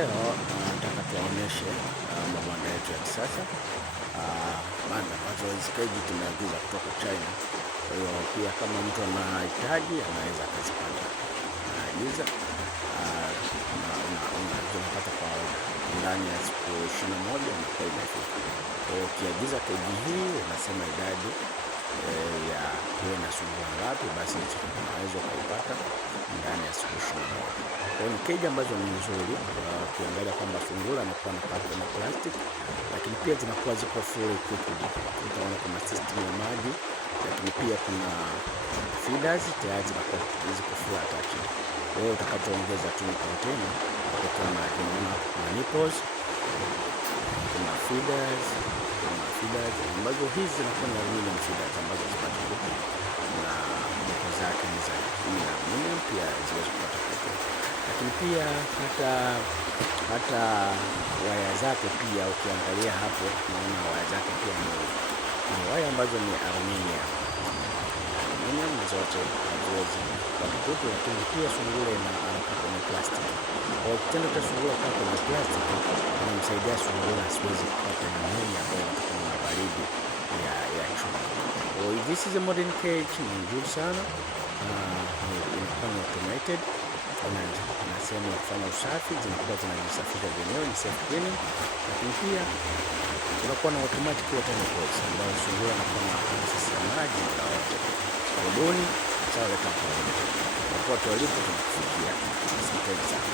Leo nataka tuwaonyeshe mabanda yetu ya kisasa, banda ambazo hizi keji tumeagiza kutoka China. Kwa hiyo pia kama mtu anahitaji anaweza akazipata, anaagiza unapata kwa ndani ya siku 21 unakuwa imefika. Kwa hiyo ukiagiza keji hii unasema idadi ya hiyo na sungura ngapi, basi unaweza ukaipata ndani ya siku 21. Kwa hiyo ni keji ambazo ni nzuri, ukiangalia kwamba sungura anakuwa na papo na plastic, lakini pia zinakuwa ziko full equipped. Utaona kuna system ya maji, lakini pia kuna feeders tayari ziko full attached. Kwa hiyo utakachoongeza tu ni container kwa maji. Unaona kuna nipples, kuna feeders ambazo hizi zinakuwa ni aluminum feeders ambazo zipata kutu, na mko zake ni za aluminum pia ziweze kupata kutu. Lakini pia hata waya zake pia ukiangalia hapo unaona waya zake pia ni waya ambazo ni aluminum zote haziwezi kupata kutu. Lakini pia sungura anakaa kwenye plastic. Kwa kitendo cha sungura kukaa kwenye plastic inamsaidia sungura asiwezi kupata pneumonia ambayo inatokana na baridi ya chuma. This is a modern cage, ni nzuri sana, inakuwa ni automated na sehemu ya kufanya usafi, zinakuwa zinajisafisha zenyewe, ni self cleaning. Lakini pia tunakuwa na automatic water nipples ambayo sungura anakuwa na access ya maji muda wote. Karibuni, sawa, leta popote walipo tunakufikia. Asanteni sana.